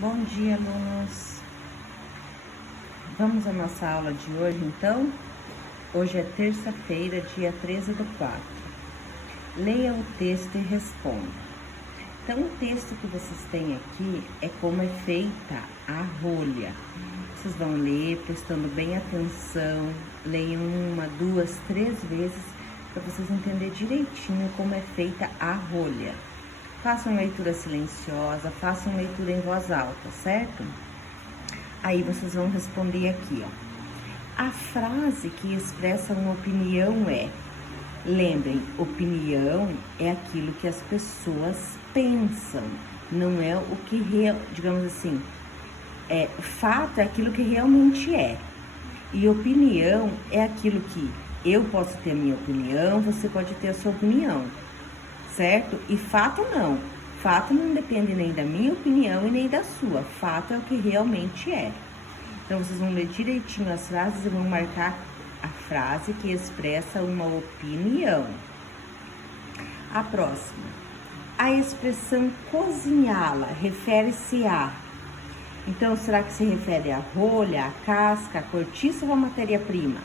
Bom dia, alunos! Vamos à nossa aula de hoje, então? Hoje é terça-feira, dia 13/4. Leia o texto e responda. Então, o texto que vocês têm aqui é como é feita a rolha. Vocês vão ler prestando bem atenção, leiam 1, 2, 3 vezes para vocês entenderem direitinho como é feita a rolha. Façam leitura silenciosa, façam leitura em voz alta, certo? Aí vocês vão responder aqui, ó. A frase que expressa uma opinião é: lembrem, opinião é aquilo que as pessoas pensam, não é o que, digamos assim, fato é aquilo que realmente é. E opinião é aquilo que eu posso ter a minha opinião, você pode ter a sua opinião, certo? E fato não. Fato não depende nem da minha opinião e nem da sua. Fato é o que realmente é. Então, vocês vão ler direitinho as frases e vão marcar a frase que expressa uma opinião. A próxima. A expressão cozinhá-la refere-se a... Então, será que se refere à rolha, à casca, à cortiça ou à matéria-prima?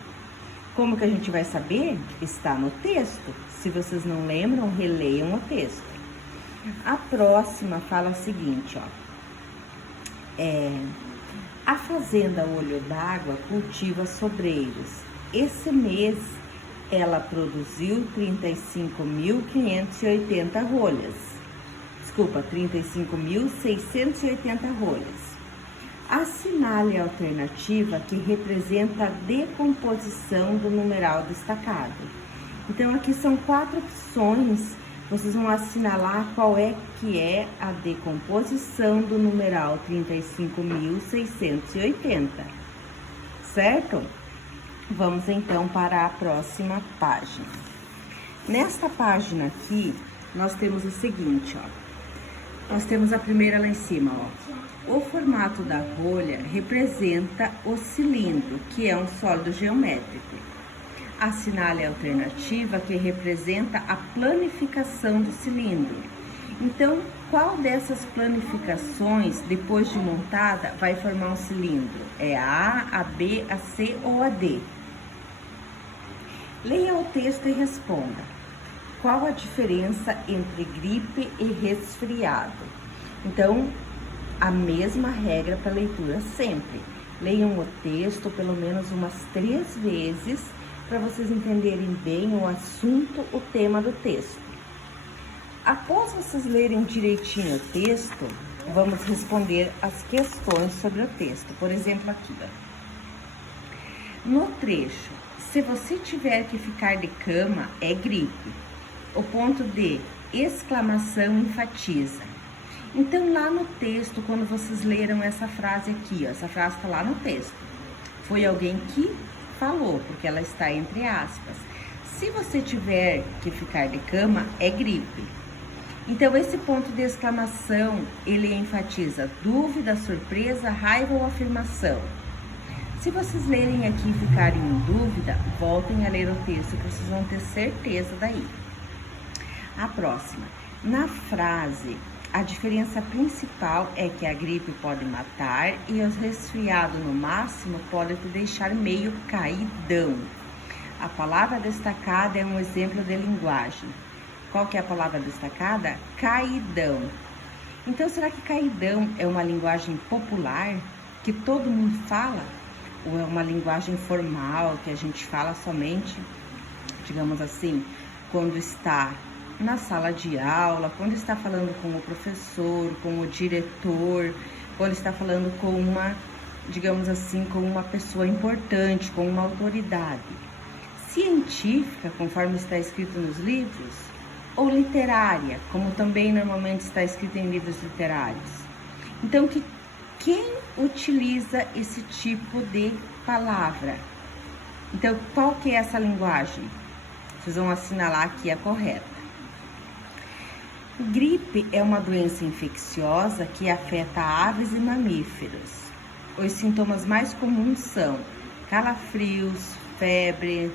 Como que a gente vai saber? Está no texto. Se vocês não lembram, releiam o texto. A próxima fala o seguinte, ó. A fazenda Olho d'Água cultiva sobreiros. Esse mês, ela produziu 35.580 rolhas. Desculpa, 35.680 rolhas. Assinale a alternativa que representa a decomposição do numeral destacado. Então, aqui são 4 opções. Vocês vão assinalar qual é que é a decomposição do numeral 35.680, certo? Vamos, então, para a próxima página. Nesta página aqui, nós temos o seguinte, ó. Nós temos a primeira lá em cima, ó. O formato da rolha representa o cilindro, que é um sólido geométrico. Assinale a alternativa que representa a planificação do cilindro. Então, qual dessas planificações, depois de montada, vai formar um cilindro? É a A, a B, a C ou a D? Leia o texto e responda. Qual a diferença entre gripe e resfriado? Então, a mesma regra para leitura sempre. Leiam o texto pelo menos umas 3 vezes para vocês entenderem bem o assunto, o tema do texto. Após vocês lerem direitinho o texto, vamos responder as questões sobre o texto. Por exemplo, aqui, ó. No trecho, se você tiver que ficar de cama, é gripe. O ponto de exclamação enfatiza. Então, lá no texto, quando vocês leram essa frase aqui, ó, essa frase está lá no texto. Foi alguém que falou, porque ela está entre aspas. Se você tiver que ficar de cama, é gripe. Então, esse ponto de exclamação, ele enfatiza dúvida, surpresa, raiva ou afirmação. Se vocês lerem aqui e ficarem em dúvida, voltem a ler o texto, que vocês vão ter certeza daí. A próxima. Na frase, a diferença principal é que a gripe pode matar e o resfriado, no máximo, pode te deixar meio caidão. A palavra destacada é um exemplo de linguagem. Qual que é a palavra destacada? Caidão. Então, será que caidão é uma linguagem popular que todo mundo fala? Ou é uma linguagem formal que a gente fala somente, digamos assim, quando está na sala de aula, quando está falando com o professor, com o diretor, quando está falando com uma, digamos assim, com uma pessoa importante, com uma autoridade? Científica, conforme está escrito nos livros, ou literária, como também normalmente está escrito em livros literários? Então, quem utiliza esse tipo de palavra? Então, qual que é essa linguagem? Vocês vão assinalar aqui a correta. Gripe é uma doença infecciosa que afeta aves e mamíferos. Os sintomas mais comuns são calafrios, febre,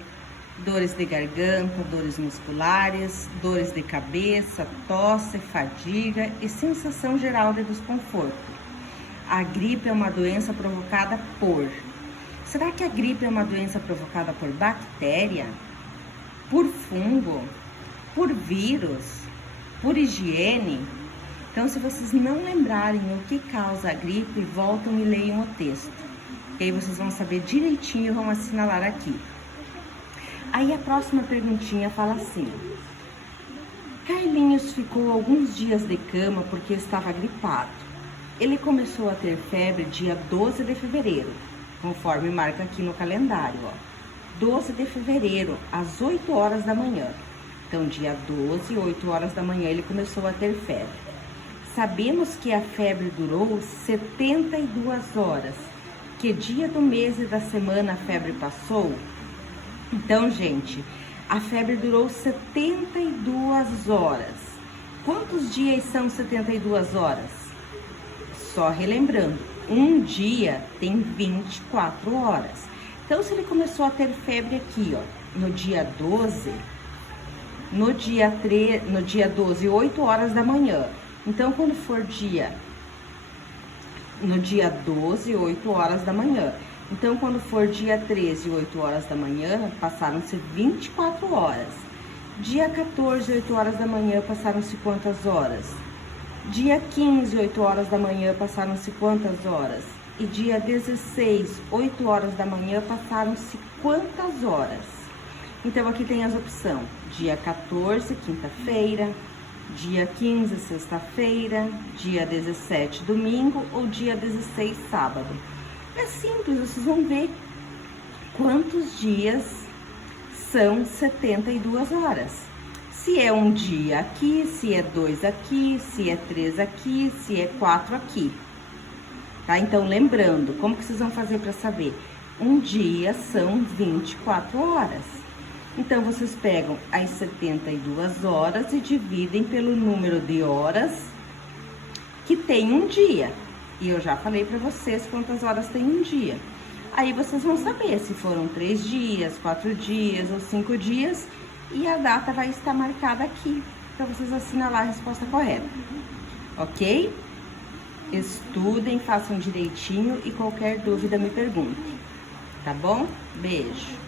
dores de garganta, dores musculares, dores de cabeça, tosse, fadiga e sensação geral de desconforto. A gripe é uma doença provocada por... Será que a gripe é uma doença provocada por bactéria? Por fungo? Por vírus? Por higiene? Então, se vocês não lembrarem o que causa a gripe, voltam e leiam o texto. E aí vocês vão saber direitinho e vão assinalar aqui. Aí a próxima perguntinha fala assim: Carlinhos ficou alguns dias de cama porque estava gripado. Ele começou a ter febre dia 12 de fevereiro, conforme marca aqui no calendário, ó. 12 de fevereiro, às 8 horas da manhã. Então, dia 12, 8 horas da manhã, ele começou a ter febre. Sabemos que a febre durou 72 horas. Que dia do mês e da semana a febre passou? Então, gente, a febre durou 72 horas. Quantos dias são 72 horas? Só relembrando, um dia tem 24 horas. Então, se ele começou a ter febre aqui, ó, no dia 12, no dia 12, 8 horas da manhã. Então, quando for no dia 12, 8 horas da manhã. Então, quando for dia 13, 8 horas da manhã, passaram-se 24 horas. Dia 14, 8 horas da manhã, passaram-se quantas horas? Dia 15, 8 horas da manhã, passaram-se quantas horas? E dia 16, 8 horas da manhã, passaram-se quantas horas? Então, aqui tem as opções. Dia 14, quinta-feira. Dia 15, sexta-feira. Dia 17, domingo. Ou dia 16, sábado. É simples, vocês vão ver quantos dias são 72 horas. Se é um dia aqui, se é 2 aqui, se é 3 aqui, se é 4 aqui. Tá? Então, lembrando, como que vocês vão fazer para saber? Um dia são 24 horas. Então, vocês pegam as 72 horas e dividem pelo número de horas que tem um dia. E eu já falei para vocês quantas horas tem um dia. Aí vocês vão saber se foram 3 dias, 4 dias ou 5 dias. E a data vai estar marcada aqui para vocês assinalar a resposta correta. Ok? Estudem, façam direitinho e qualquer dúvida me perguntem. Tá bom? Beijo!